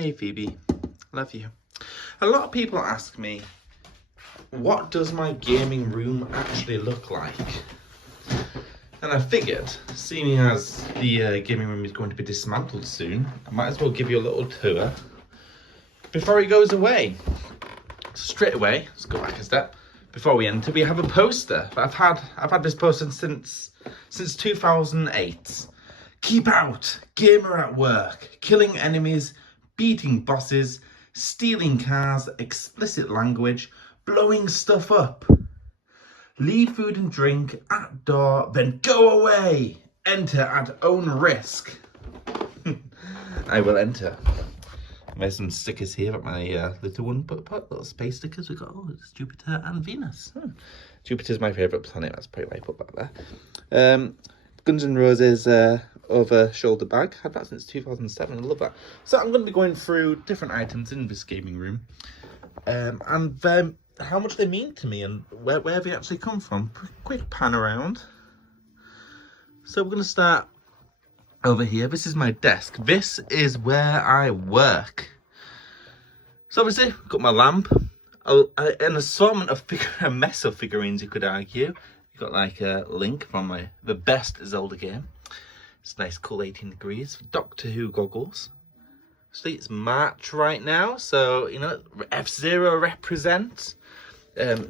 Hey Phoebe, love you. A lot of people ask me, what does my gaming room actually look like? And I figured, seeing as the gaming room is going to be dismantled soon, I might as well give you a little tour before it goes away. Straight away, let's go back a step. Before we enter, we have a poster. I've had this poster since 2008. Keep out, gamer at work, killing enemies, beating bosses, stealing cars, explicit language, blowing stuff up. Leave food and drink at door, then go away. Enter at own risk. I will enter. There's some stickers here at my little one, but little space stickers. We've got, it's Jupiter and Venus. Jupiter's my favourite planet. That's probably why I put that there. Guns N' Roses over shoulder bag. Had that since 2007. I love that. So I'm going to be going through different items in this gaming room, and how much they mean to me and where they actually come from. Quick pan around. So we're going to start over here. This is my desk. This is where I work. So obviously, I've got my lamp, an assortment of a mess of figurines, you could argue. You've got like a Link from the best Zelda game. It's nice, cool 18 degrees. Doctor Who goggles. See, it's March right now, so you know F-Zero represents.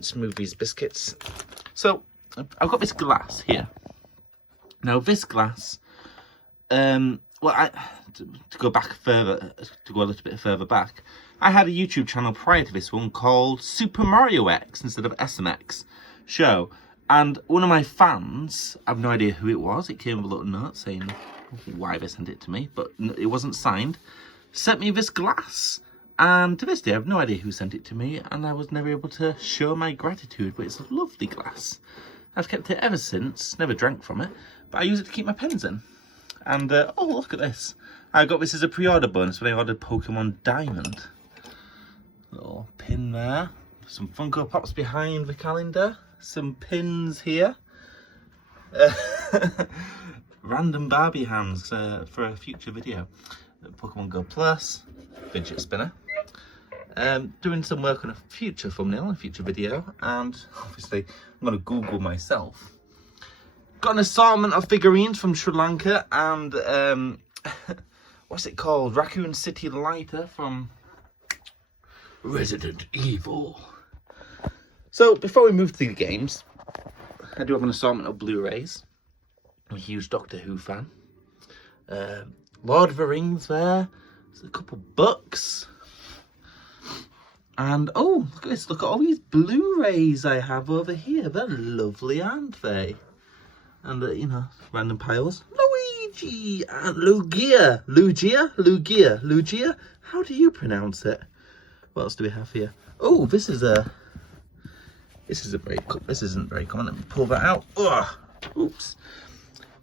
Smooth these biscuits. So I've got this glass here. Now this glass. To go back further, to go a little bit further back, I had a YouTube channel prior to this one called Super Mario X instead of SMX show, and one of my fans, I have no idea who it was, it came with a little note saying why they sent it to me, but it wasn't signed, sent me this glass, and to this day I have no idea who sent it to me, and I was never able to show my gratitude, but it's a lovely glass. I've kept it ever since, never drank from it, but I use it to keep my pens in. And, oh, look at this. I got this as a pre-order bonus when I ordered Pokemon Diamond. Little pin there. Some Funko Pops behind the calendar. Some pins here. Random Barbie hands for a future video. Pokemon Go Plus. Fidget spinner. Doing some work on a future thumbnail, a future video. And, obviously, I'm going to Google myself. Got an assortment of figurines from Sri Lanka and what's it called? Raccoon City Lighter from Resident Evil. So before we move to the games, I do have an assortment of Blu-rays. I'm a huge Doctor Who fan. Lord of the Rings there. There's a couple books. And oh, look at this. Look at all these Blu-rays I have over here. They're lovely, aren't they? And, you know, random piles. Luigi and Lugia. How do you pronounce it? What else do we have here? Oh, this isn't very common. Let me pull that out. Ugh. Oops.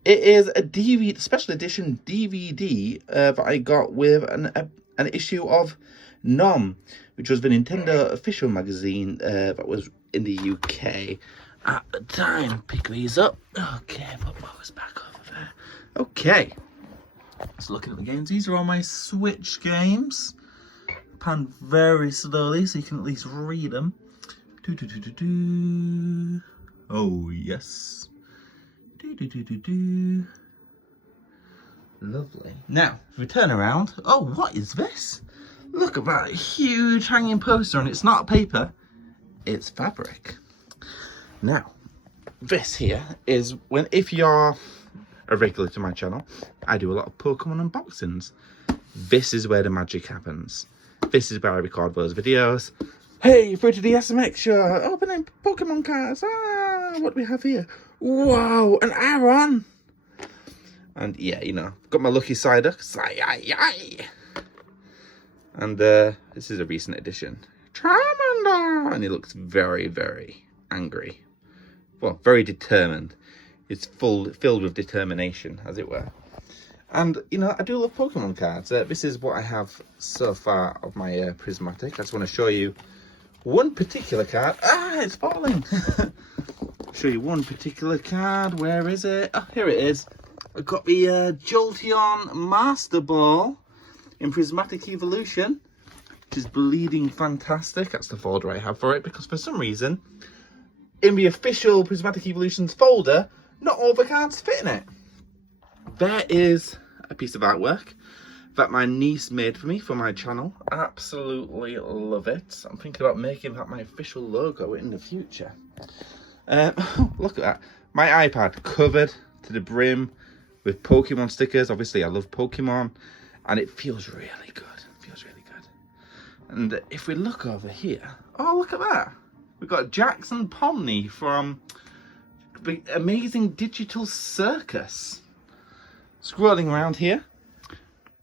It is a DVD, special edition DVD that I got with an issue of Nom, which was the Nintendo official magazine that was in the UK. At the time, pick these up. Okay, put those back over there. Okay, so looking at the games, these are all my Switch games. Pan very slowly so you can at least read them. Oh yes. Lovely. Now, if we turn around, oh, what is this? Look at that huge hanging poster, and it's not paper, it's fabric. Now, this here is if you're a regular to my channel, I do a lot of Pokemon unboxings. This is where the magic happens. This is where I record those videos. Hey, through to the SMX show, opening Pokemon cards. What do we have here? Wow, an Aron. And yeah, you know, got my lucky cider. And this is a recent edition. Charmander! And he looks very, very angry. Well, very determined. It's filled with determination, as it were. And, you know, I do love Pokemon cards. This is what I have so far of my prismatic. I just want to show you one particular card. It's falling. Show you one particular card. Where is it? Oh, here it is. I've got the Jolteon Master Ball in Prismatic Evolution, which is bleeding fantastic. That's the folder I have for it, because for some reason, in the official Prismatic Evolutions folder, not all the cards fit in it. There is a piece of artwork that my niece made for me for my channel. Absolutely love it. I'm thinking about making that my official logo in the future. Look at that. My iPad covered to the brim with Pokemon stickers. Obviously, I love Pokemon, and it feels really good. It feels really good. And if we look over here, oh, look at that. We've got Jackson Pomney from the Amazing Digital Circus. Scrolling around here,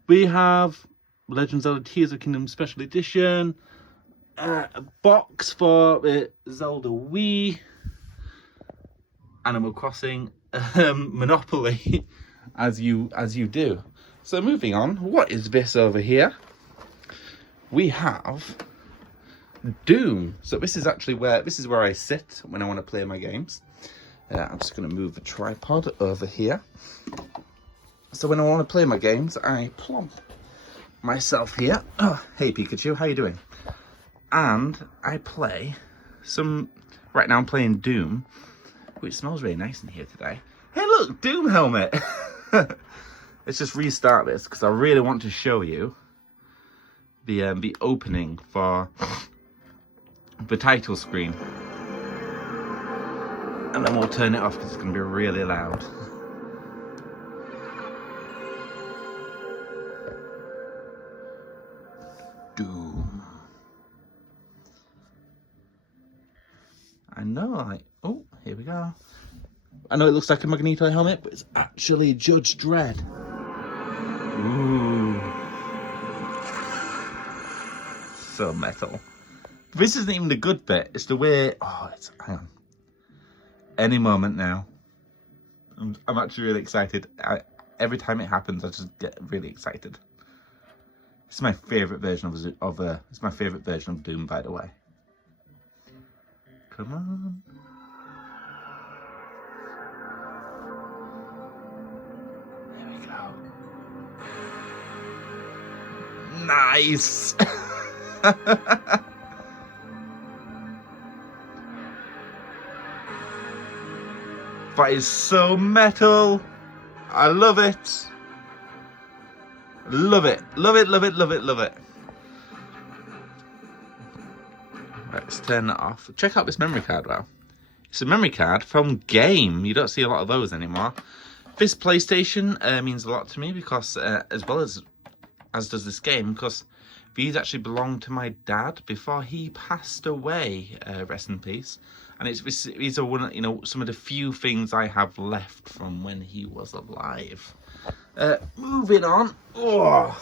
we have Legend of Zelda Tears of Kingdom Special Edition, a box for the Zelda Wii, Animal Crossing, Monopoly, as you do. So moving on, what is this over here? We have Doom. So this is actually where I sit when I want to play my games. I'm just going to move the tripod over here. So when I want to play my games, I plonk myself here. Oh, hey Pikachu, how you doing? And I play some. Right now I'm playing Doom, which smells really nice in here today. Hey, look, Doom helmet. Let's just restart this because I really want to show you the opening for the title screen, and then we'll turn it off because it's going to be really loud. Doom. I know, like, oh, here we go. I know it looks like a Magneto helmet, but it's actually Judge Dredd. Ooh. So metal. This isn't even the good bit, it's the way, oh, it's, hang on. Any moment now. I'm actually really excited. Every time it happens, I just get really excited. It's my favourite version it's my favourite version of Doom, by the way. Come on. There we go. Nice. That is so metal. I love it. Love it. Love it, love it, love it, love it. Let's turn that off. Check out this memory card, wow. It's a memory card from Game. You don't see a lot of those anymore. This PlayStation means a lot to me because, as well as does this game, because these actually belonged to my dad before he passed away. Rest in peace. And these are one, you know, some of the few things I have left from when he was alive. Moving on. Oh,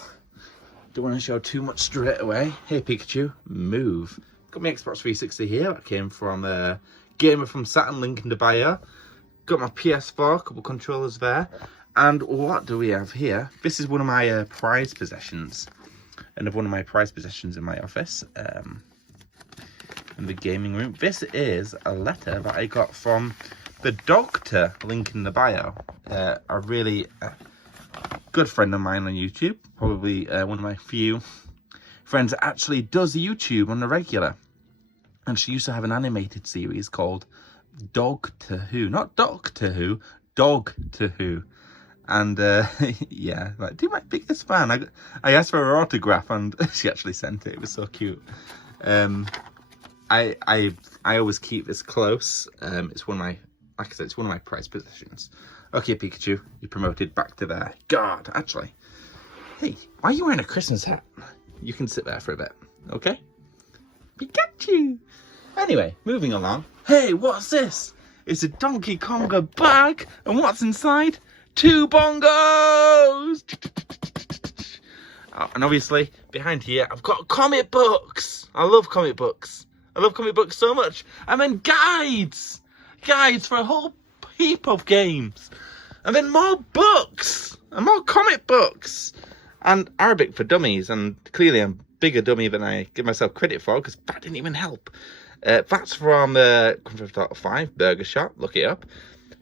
don't want to show too much straight away. Hey Pikachu, move. Got my Xbox 360 here. That came from Gamer from Saturn, link in the bio. Got my PS4, a couple controllers there. And what do we have here? This is one of my prized possessions. And one of my prized possessions in my office. In the gaming room. This is a letter that I got from the doctor, link in the bio. A really good friend of mine on YouTube. Probably one of my few friends that actually does YouTube on the regular. And she used to have an animated series called Dog to Who. Not Doctor Who, Dog to Who. And yeah, like, do my biggest fan. I asked for her autograph and she actually sent it. It was so cute. I always keep this close. It's one of my, like I said, it's one of my prized possessions. Okay, Pikachu, you're promoted back to there. God, actually. Hey, why are you wearing a Christmas hat? You can sit there for a bit, okay? Pikachu! Anyway, moving along. Hey, what's this? It's a Donkey Konga bag, and what's inside? 2 bongos! Oh, and obviously, behind here, I've got comic books. I love comic books. I love comic books so much. And then guides. Guides for a whole heap of games. And then more books. And more comic books. And Arabic for dummies. And clearly I'm a bigger dummy than I give myself credit for, because that didn't even help. That's from Grand Theft 5 Burger Shop. Look it up.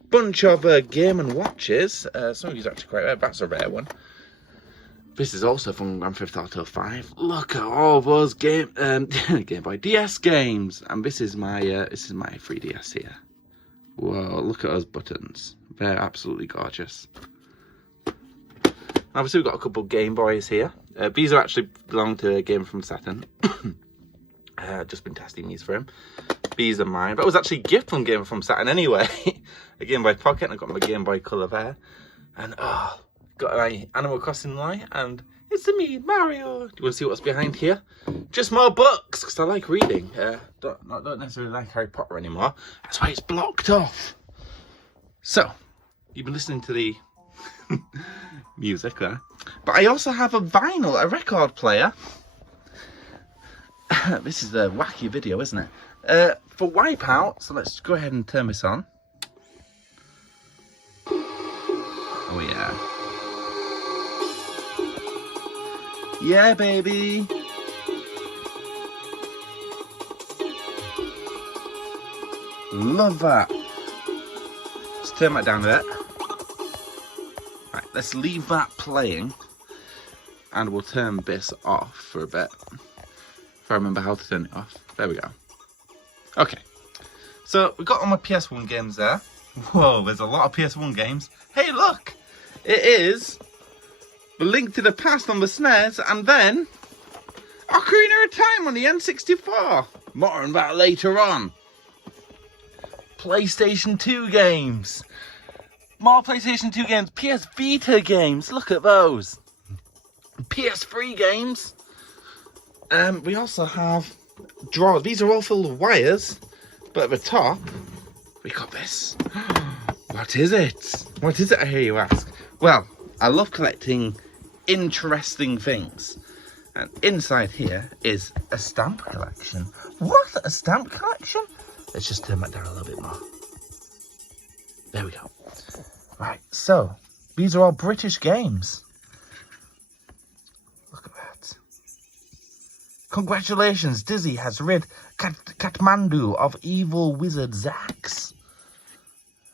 Bunch of Game & Watches. Some of these are actually quite rare. That's a rare one. This is also from Grand Theft Auto 5. Look at all those Game Boy DS games, and this is my 3DS here. Whoa! Look at those buttons. They're absolutely gorgeous. Obviously, we've got a couple Game Boys here. These are actually belong to a game from Saturn. Just been testing these for him. These are mine. That was actually a gift from Game from Saturn anyway. A Game Boy Pocket, and I've got my Game Boy Color there. And got my Animal Crossing light, and it's me, Mario. Do you want to see what's behind here? Just more books, because I like reading. Don't necessarily like Harry Potter anymore. That's why it's blocked off. So, you've been listening to the music there. But I also have a vinyl, a record player. This is a wacky video, isn't it? For Wipeout, so let's go ahead and turn this on. Oh yeah. Yeah, baby. Love that. Let's turn that down a bit. Right, let's leave that playing. And we'll turn this off for a bit. If I remember how to turn it off. There we go. Okay. So, we've got all my PS1 games there. Whoa, there's a lot of PS1 games. Hey, look! It is The Link to the Past on the SNES, and then Ocarina of Time on the N64. More on that later on. PlayStation 2 games. More PlayStation 2 games. PS Vita games. Look at those. PS3 games. We also have drawers. These are all full of wires, but at the top, we got this. What is it? What is it, I hear you ask? Well, I love collecting interesting things. And inside here is a stamp collection. What? A stamp collection? Let's just turn that down a little bit more. There we go. Right, so, these are all British games. Look at that. Congratulations, Dizzy has rid Kathmandu of evil wizard Zax.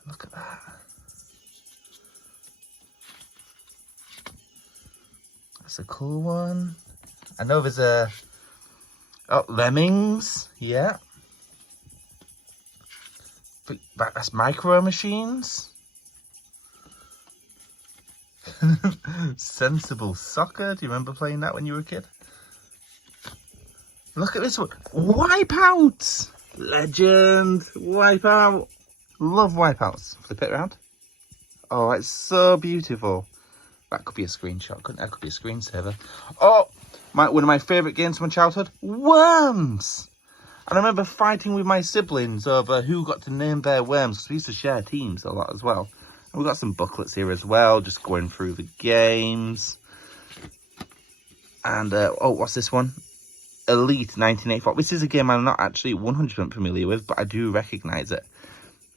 Look at that. That's a cool one. I know there's a... Oh, Lemmings. Yeah. That's Micro Machines. Sensible Soccer. Do you remember playing that when you were a kid? Look at this one. Wipeout. Legend. Wipeout. Love Wipeouts. Flip it around. Oh, it's so beautiful. That could be a screenshot, couldn't it? That could be a screensaver. Oh, one of my favourite games from childhood. Worms. And I remember fighting with my siblings over who got to name their worms, because we used to share teams a lot as well. And we've got some booklets here as well, just going through the games. And, oh, what's this one? Elite 1984. This is a game I'm not actually 100% familiar with, but I do recognise it.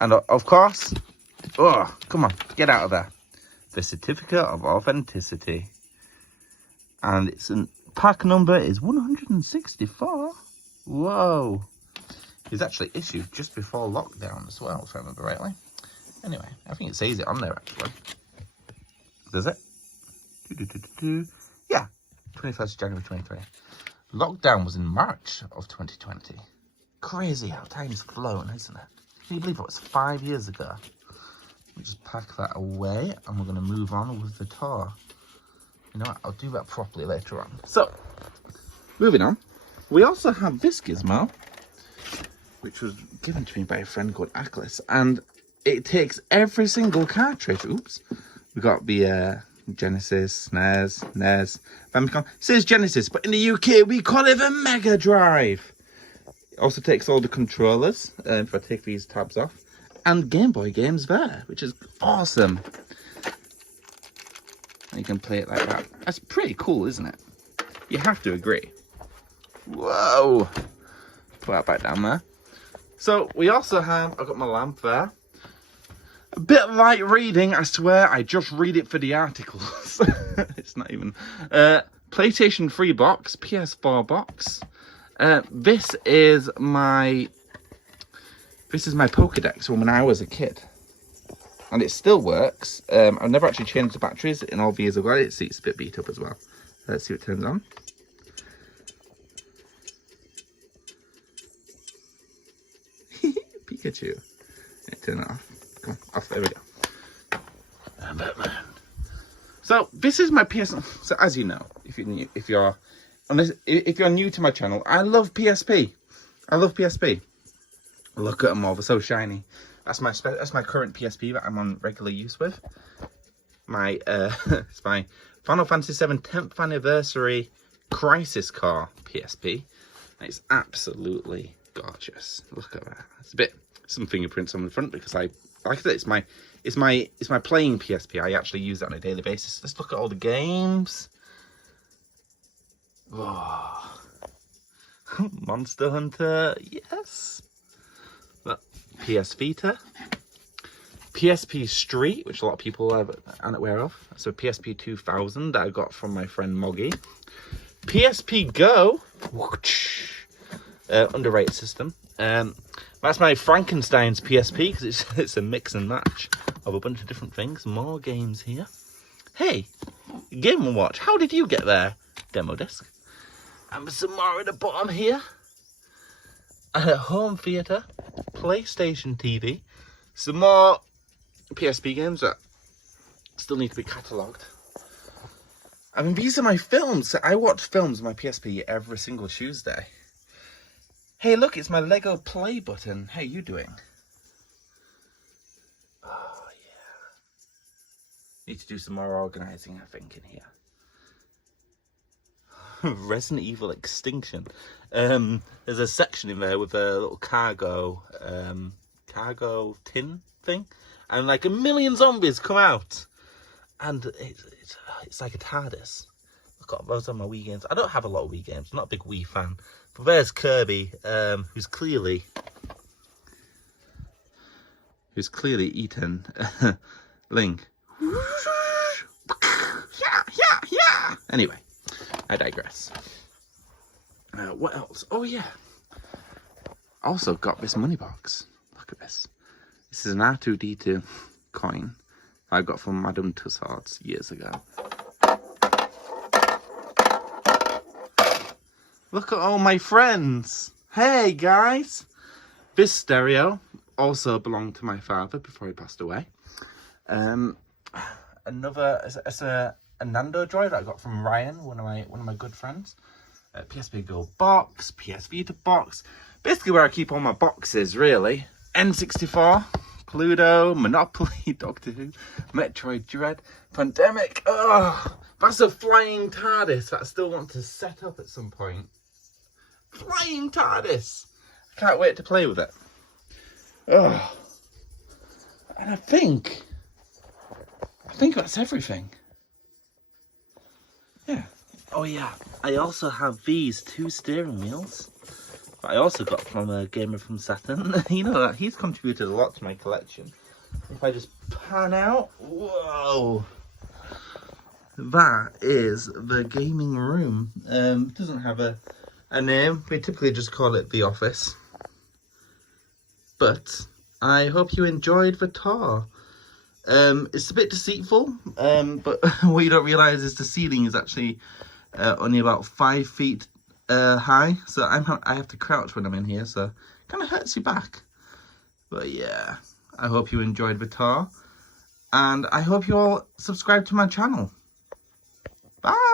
And, of course, oh, come on, get out of there. The Certificate of Authenticity. And its pack number is 164. Whoa. It was actually issued just before lockdown as well, if I remember rightly. Anyway, I think it says it on there, actually. Does it? Yeah, 21st January 2020. Lockdown was in March of 2020. Crazy how time's flown, isn't it? Can you believe it was 5 years ago? We just pack that away, and we're going to move on with the tour. You know what? I'll do that properly later on. So, moving on. We also have this gizmo, which was given to me by a friend called Aklis, and it takes every single cartridge. Oops. We got the Genesis, SNES, NES, Famicom. It says Genesis, but in the UK we call it the Mega Drive. It also takes all the controllers, if I take these tabs off, and Game Boy games there, which is awesome. And you can play it like that. That's pretty cool, isn't it? You have to agree. Whoa! Put that back down there. So we also have, I've got my lamp there. A bit light reading, I swear, I just read it for the articles. It's not even... PlayStation 3 box, PS4 box. This is my Pokédex from when I was a kid. And it still works. I've never actually changed the batteries in all the years I've got it. See, it's a bit beat up as well. Let's see what turns on. Pikachu. Yeah, turn it off. Come on, off. There we go. And Batman. So this is my PS. So as you know, if you're new to my channel, I love PSP. I love PSP. Look at them all; they're so shiny. That's my current PSP that I'm on regular use with. It's my Final Fantasy VII 10th anniversary Crisis Core PSP. And it's absolutely gorgeous. Look at that. It's a bit some fingerprints on the front because like I said, it's my playing PSP. I actually use that on a daily basis. Let's look at all the games. Oh. Monster Hunter, yes. But PS Vita. PSP Street, which a lot of people aren't aware of. So PSP 2000 that I got from my friend Moggy. PSP Go, underrated system. That's my Frankenstein's PSP because it's a mix and match of a bunch of different things. More games here. Hey, Game & Watch, how did you get there? Demo disc. And some more at the bottom here. And a home theater, PlayStation TV, some more PSP games that still need to be catalogued. I mean, these are my films. I watch films on my PSP every single Tuesday. Hey, look, it's my Lego play button. How you doing? Oh, yeah. Need to do some more organising, I think, in here. Resident Evil Extinction. There's a section in there with a little cargo tin thing, and like a million zombies come out, and it's like a TARDIS. I've got those on my Wii games. I don't have a lot of Wii games. I'm not a big Wii fan. But there's Kirby, who's clearly eaten Link. Yeah. Anyway. I digress. What else? Oh, yeah. Also got this money box. Look at this. This is an R2-D2 coin I got from Madame Tussauds years ago. Look at all my friends. Hey, guys. This stereo also belonged to my father before he passed away. It's a Nando droid that I got from Ryan, one of my good friends. PSP Go box, PS Vita box. Basically where I keep all my boxes, really. N64, Cluedo, Monopoly, Doctor Who, Metroid Dread, Pandemic. Oh, that's a flying TARDIS that I still want to set up at some point. Flying TARDIS. I can't wait to play with it. Oh. And I think that's everything. Yeah. Oh yeah. I also have these 2 steering wheels that I also got from a gamer from Saturn. You know that he's contributed a lot to my collection. If I just pan out, whoa, that is the gaming room. It doesn't have a name. We typically just call it the office. But I hope you enjoyed the tour. It's a bit deceitful, but what you don't realise is the ceiling is actually only about 5 feet high, so I have to crouch when I'm in here, so it kind of hurts your back. But yeah, I hope you enjoyed the tour, and I hope you all subscribe to my channel. Bye!